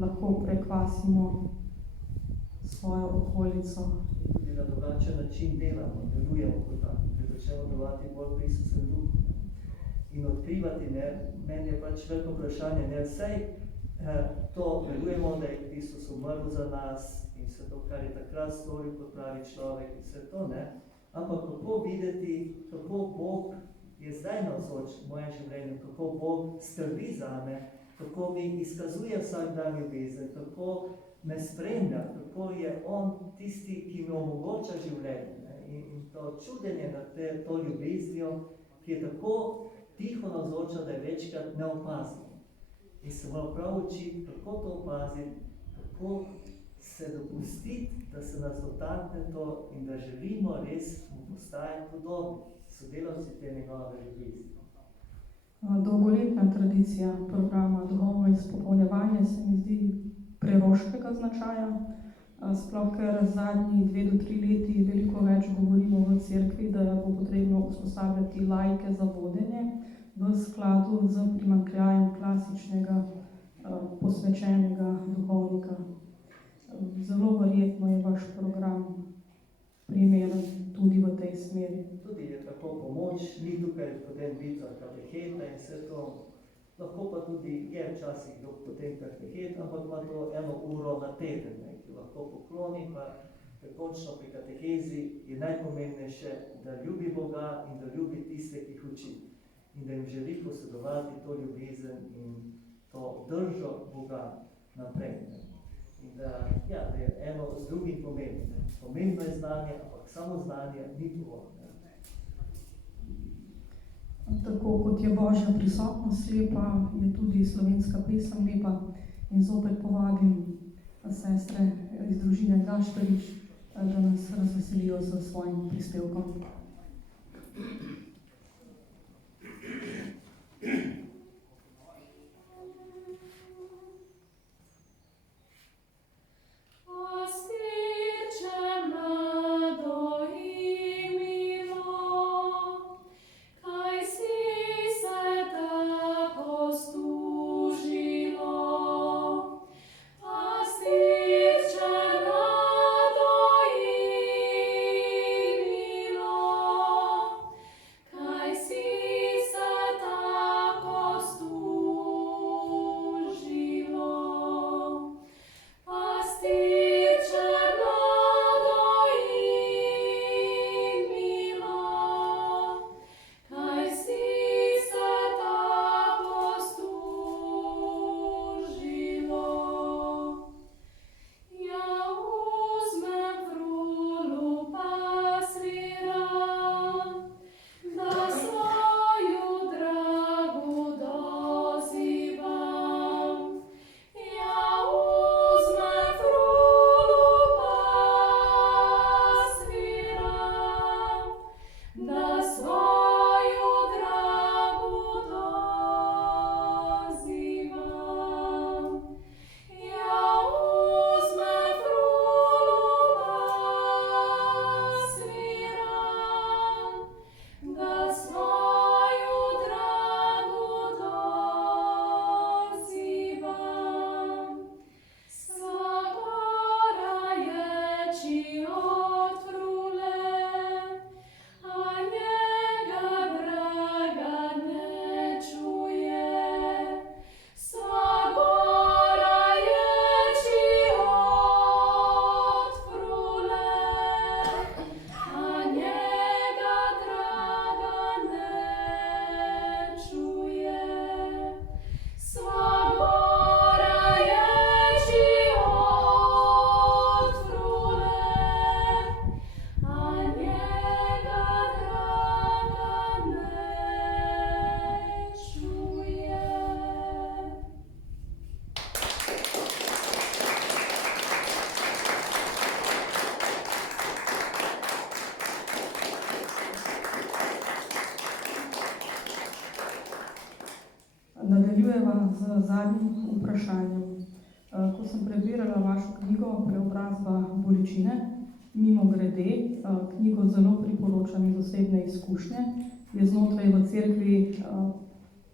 lahko prekvasimo svojo okolico. In tudi na drugačen način delamo, delujemo kot tako, da začnemo delovati bolj pri Isusovem duhu. In odkrivati, meni je pač veliko vprašanje, vsej to delujemo, da je Kristus umrl za nas in vse to, kar je takrat storil kot pravi človek in vse to, ampak kako videti, kako Bog je zdaj navzoč v mojem življenju, kako Bog skrbi zame, kako mi izkazuje vsak dan ljubezen, kako me spremlja, kako je On tisti, ki mi omogoča življenje. In to čudenje nad to ljubeznijo, ki je tako tiho navzoča, da je večkrat ne opazimo. In se moramo prav učiti, kako to opaziti, kako se dopustiti, da se nas dotakne to in da želimo res mu postajati podobni, sodelavci te njegove ljubezni. Dolgoletna tradicija programa Duhovno izpopolnjevanje se mi zdi preroškega značaja, sploh ker zadnji 2 do 3 leti veliko več govorimo v cerkvi, da bo potrebno usposabljati laike za vodenje v skladu z primanjkljajem klasičnega posvečenega duhovnika. Zelo verjetno je vaš program primeren tudi v tej smeri. Tudi je tako pomoč, ni tukaj potem biti kateheta in vse to. Lahko pa tudi je včasih potem katehet, ampak ima to 1 uro na teden, ki lahko pokloni, pa končno pri katehezi je najpomembnejše, da ljubi Boga in da ljubi tiste, ki jih uči. In da jim želi posedovati to ljubezen in to držo Boga naprej. In da je eno z drugim pomembno. Pomembno je znanje, ampak samo znanje ni dovolj. Tako kot je Božja prisotnost lepa, je tudi slovenska pesem lepa. In zopet povabim sestre iz družine Gašperič, da nas razveselijo s svojim prispevkom. sem prebirala vašo knjigo Preobrazba bolečine, mimo grede, knjigo zelo priporočam iz osebne izkušnje, je znotraj v cerkvi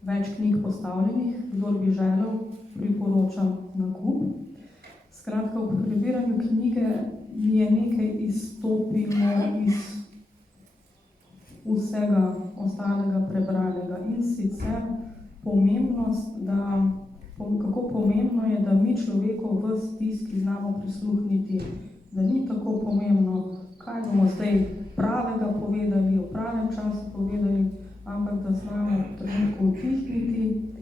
več knjig postavljenih, kdor bi želel, priporočam nakup. Skratka, v prebiranju knjige mi je nekaj izstopilo iz vsega ostalega prebranega in sicer pomembnost, kako pomembno je, da mi človeku v stiski znamo prisluhniti, da ni tako pomembno, kaj bomo zdaj pravega povedali, v pravem času povedali, ampak da znamo v trenutku utihniti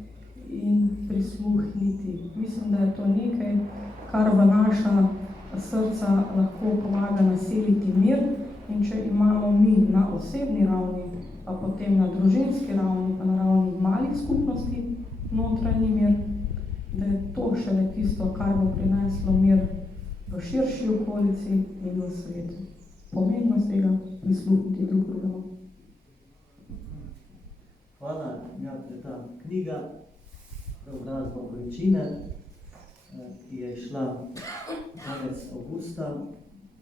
in prisluhniti. Mislim, da je to nekaj, kar v naša srca lahko pomaga naseliti mir, in če imamo mi na osebni ravni, pa potem na družinski ravni, pa na ravni malih skupnosti notranji mir, da je to šele tisto, kar bo prineslo mir v širši okolici in v svetu. Pomembnost tega prisluhniti drug drugemu. Hvala, ja, ta knjiga Preobrazba bolečine, ki je šla konec avgusta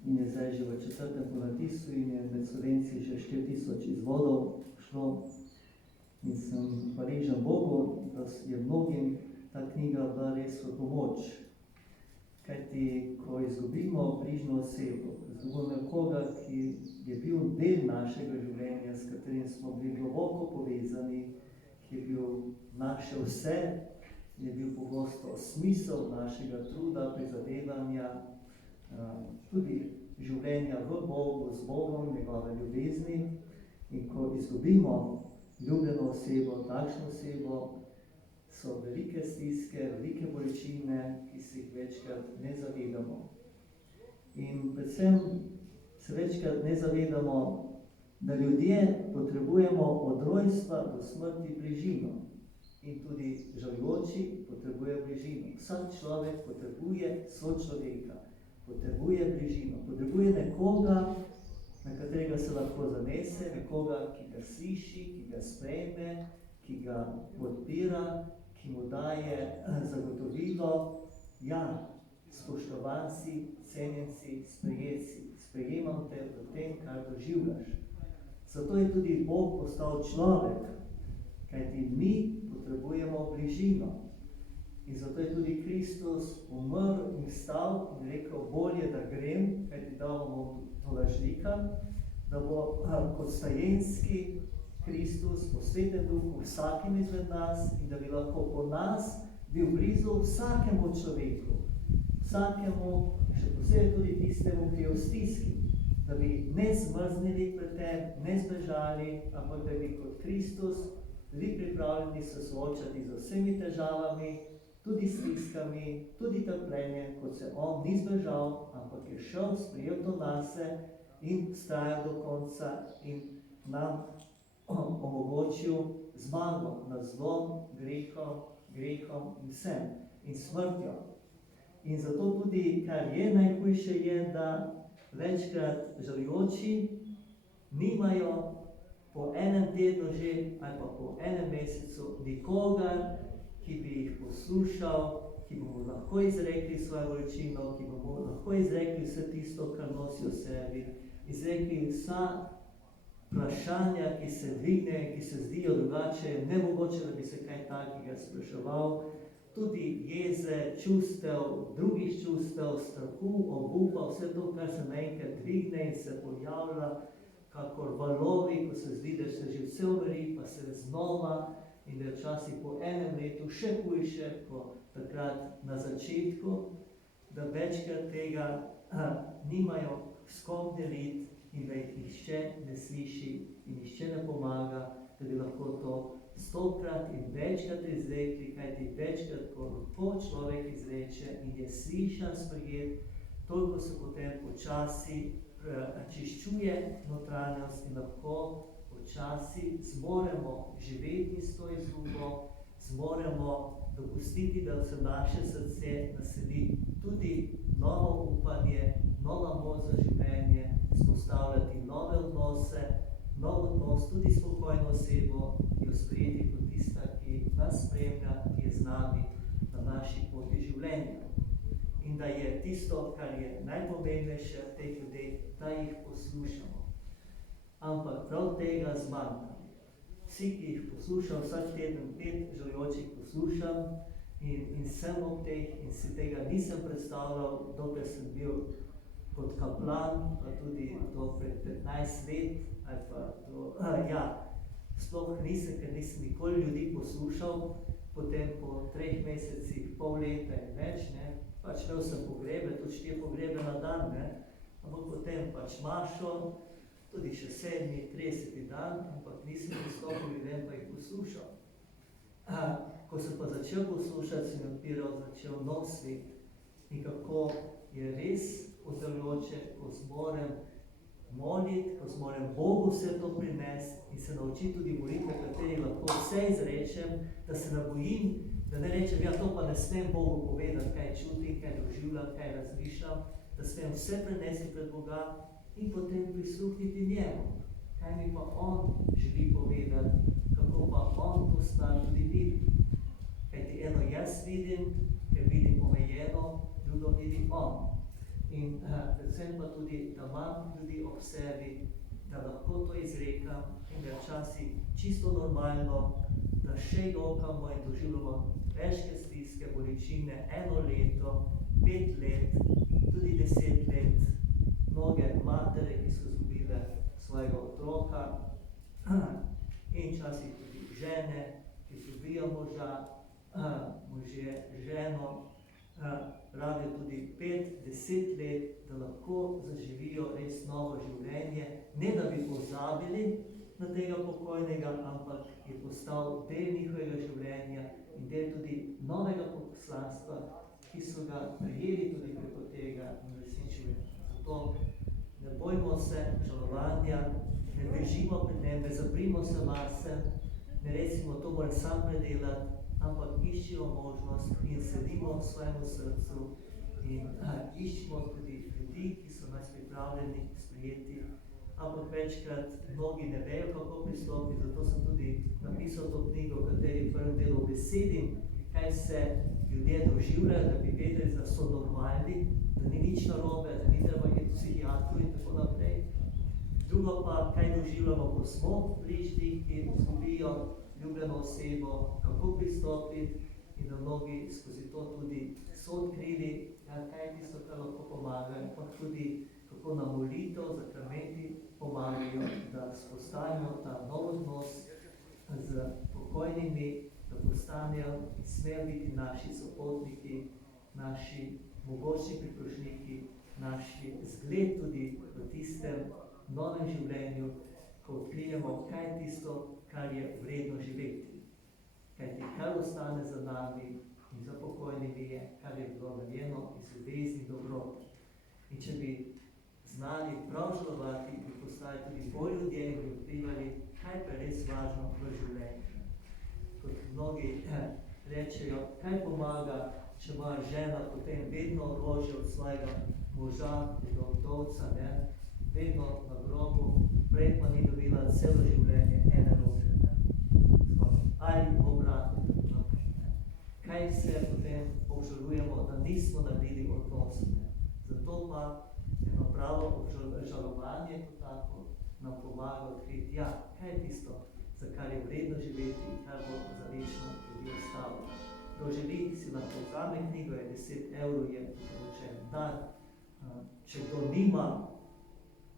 in je zdaj že v 4. ponatisu in je med Slovenci že 4000 izvodov šlo. In sem hvaležen Bogu, da je mnogim ta knjiga bila res v pomoč. Kajti, ko izgubimo bližnjo osebo, izgubimo nekoga, ki je bil del našega življenja, s katerim smo bili globoko povezani, ki je bil naše vse, je bil pogosto smisel našega truda, prizadevanja, tudi življenja v Bogu, z Bogom, njegove ljubezni. In ko izgubimo ljubljeno osebo, takšno osebo, so velike stiske, velike bolečine, ki se jih večkrat ne zavedamo. In predvsem se večkrat ne zavedamo, da ljudje potrebujemo od rojstva do smrti bližino. In tudi žalujoči potrebuje bližino. Vsak človek potrebuje sočloveka, potrebuje bližino, potrebuje nekoga, na katerega se lahko zanese, nekoga, ki ga sliši, ki ga sprejme, ki ga podpira, ki mu daje zagotovilo, ja, spoštovan si, cenjen si, sprejet si, sprejemam te v tem, kar doživljaš. Zato je tudi Bog postal človek, kajti mi potrebujemo bližino. In zato je tudi Kristus umrl in vstal in rekel, bolje, da grem, kajti dal bomo tolažnika, da bo kot stajenski Kristus po Svetem Duhu vsakim izmed nas in da bi lahko po nas bil blizu vsakemu človeku, vsakemu, še posebej tudi tistemu, ki je v stiski, da bi ne zmrznili pred tem, ne zbežali, ampak da bi kot Kristus bili pripravljeni se soočati z vsemi težavami, tudi stiskami, tudi trpljenjem, kot se on ni zbežal, ampak je šel, sprejel to nase in vztrajal do konca in nam omogočil zmago nad zlom, grehom in vsem in smrtjo. In zato tudi, kar je najhujše, je, da večkrat žalujoči nimajo po enem tednu že ali pa po enem mesecu nikogar, ki bi jih poslušal, ki bomo lahko izrekli svojo bolečino, ki bomo lahko izrekli vse tisto, kar nosi v sebi, izrekli vsa vprašanja, ki se dvigne, ki se zdijo drugače, nemogoče, da bi se kaj takega spraševal, tudi jeze, čustev, drugih čustev, strahu, obupa, vse to, kar se naenkrat dvigne in se pojavlja, kakor valovi, ko se zdi, da se že vse umiri, pa se znova, in da je včasih po enem letu še hujše, kot takrat na začetku, da večkrat tega nimajo s kom deliti in da jih nihče ne sliši in nihče ne pomaga, da bi lahko to 100krat in večkrat izrekli, kajti večkrat, ko lahko človek izreče in je slišan, sprejet, toliko se potem počasi čiščuje notranjost in lahko počasi zmoremo živeti s to izgubo, zmoremo dopustiti, da se naše srce naseli tudi novo upanje, nova moč za življenje, spostavljati nove odnose, nov odnos, tudi spokojno osebo, ki jo sprejeti kot tista, ki nas spremlja, ki je z nami na naši poti življenja. in da je tisto, kar je najpomembnejše v teh ljudeh, da jih poslušamo. Ampak prav tega zmanjka. Vsi, ki jih poslušam, vsak teden 5 žalujočih poslušam in sem ob teh in si tega nisem predstavljal, dokler sem bil kot kaplan, pa tudi do pred 15 let, ali pa do, sploh nisem, ker nisem nikoli ljudi poslušal, potem po 3 mesecih, pol leta in več, ne, pač imel sem pogrebe, tudi 4 pogrebe na dan, ne, ampak potem pač mašo, tudi še 7., 30. dan, ampak nisem pristopil ljudem, pa jih poslušal. Ko sem pa začel poslušati, sem začel nov svet in kako je res oddalujoče, ko zmorem moliti, ko zmorem Bogu vse to prinesti in se naučiti tudi molitve, kateri lahko vse izrečem, da se ne bojim, da ne rečem, ja, to pa ne smem Bogu povedati, kaj čutim, kaj doživljam, kaj razmišljam, da smem vse prenesti pred Boga in potem prisluhniti njemu, kaj mi pa on želi povedati, kako pa on to stvar tudi vidi. Kajti eno jaz vidim, ker vidim omejeno, drugo vidi on. In predvsem pa tudi, da imam ljudi ob sebi, da lahko to izrekam in da je včasih čisto normalno, da še jokamo in doživljamo težke stiske, bolečine, 1 leto, 5 let, tudi 10 let, mnoge matere, ki so izgubile svojega otroka in včasih tudi žene, ki izgubijo moža, možje, ženo, rabijo tudi 5-10 let, da lahko zaživijo res novo življenje, ne da bi pozabili na tega pokojnega, ampak je postal del njihovega življenja in del tudi novega poslanstva, ki so ga prijeli tudi preko tega in resničili. Zato ne bojmo se žalovanja, ne bežimo pred njem, ne zaprimo se vase, ne recimo, to moram sam predelati, ampak iščimo možnost in sedimo v svojemu srcu in iščimo tudi ljudi, ki so nas pripravljeni sprijeti. Ampak večkrat mnogi ne vejo, kako pristopiti, zato sem tudi napisal to knjigo, v kateri v prvem delu besedim, kaj se ljudje doživljajo, da bi vedeli, da so normalni, da ni nič narobe, da ni treba iti v psihiatru in tako naprej. Drugo pa, kaj doživljamo, ko smo bližnji, ki izgubijo ljubljeno osebo, kako pristopiti in da mnogi skozi to tudi so odkrili, kaj je tisto, kar lahko pomaga, ampak tudi kako na molitev, zakramenti pomagajo, da spostavimo ta nov odnos z pokojnimi, da postanejo in smejo biti naši sopotniki, naši mogočni priprošniki, naši zgled tudi v tistem novem življenju, ko odkrijemo, kaj je tisto, kar je vredno živeti. Kajti kar ostane za nami in za pokojnimi je, kar je bilo narejeno iz ljubezni dobrote. In če bi znali prav žalovati, bi postali tudi bolj ljudje in bi odkrivali, kaj pa je res važno v življenju. Kot mnogi rečejo, kaj pomaga, če ima žena potem vedno orožje od svojega moža, od vdovca, ne? Vedno na grobu, prej pa ni dobila celo življenje ene rože. Ali obratno. Kaj se potem obžalujemo, da nismo naredili odnosa. Zato pa eno pravo žalovanje kot tako nam pomaga odkriti, ja, kaj je tisto, za kar je vredno živeti in kar bo za večno ljudi ostalo. Kdo želi, si lahko vzame knjigo, je 10 evrov, je poročen dar. Če kdo nima,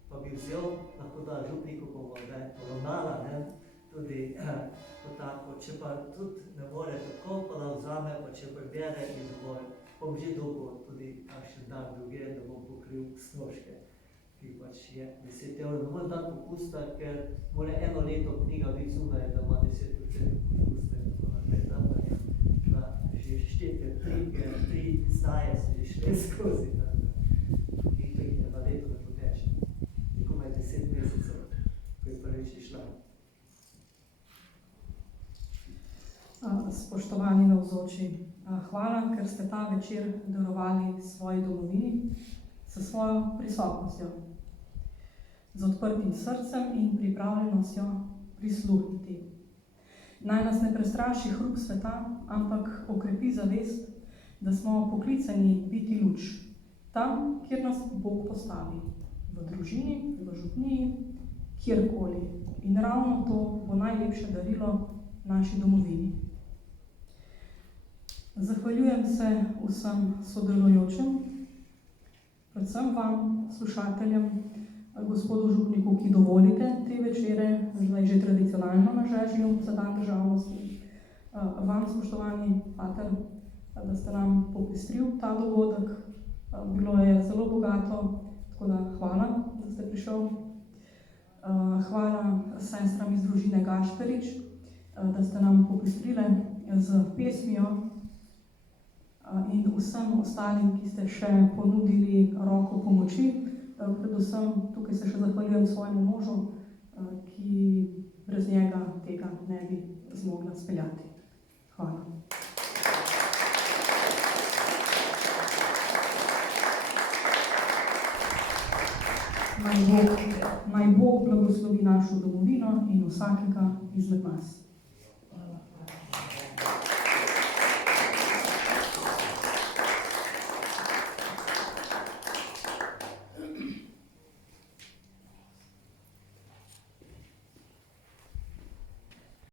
pa bi vzel, lahko da župniku poravnala, ne? Tudi tako, če pa tudi ne more tako, pa da vzame, pa če prebere, je dovolj. Bom že dobil tudi kakšen dan druge, da bom pokril stroške, ki pač je 10 evrov. Ne morem dati popusta, ker mora 1 leto knjiga biti zunaj, da ima 10% popusta in tako naprej. Tam pa je, da že štete, 3 znaje se že šle skozi. Nekaj je 1 leto ne poteče. Komaj 10 mesecev, ko je prvič šla. Spoštovani navzoči, hvala, ker ste ta večer darovali svoji domovini s svojo prisotnostjo, z odprtim srcem in pripravljenostjo prisluhniti. Naj nas ne prestraši hrup sveta, ampak okrepi zavest, da smo poklicani biti luč, tam, kjer nas Bog postavi, v družini, v župniji, kjerkoli. In ravno to bo najlepše darilo naši domovini. Zahvaljujem se vsem sodelujočim, predvsem vam, slušateljem, gospodu župniku, ki dovolite te večere, zdaj že tradicionalno na Žežnju za dan državnosti. Vam, spoštovani pater, da ste nam popestril ta dogodek. Bilo je zelo bogato, tako da hvala, da ste prišel. Hvala sestram iz družine Gašperič, da ste nam popestrile z pesmijo, in vsem ostalim, ki ste še ponudili roko pomoči. Predvsem tukaj se še zahvaljujem svojemu možu, ki brez njega tega ne bi zmogla speljati. Hvala. Naj Bog blagoslovi našo domovino in vsakega izmed nas. Hvala.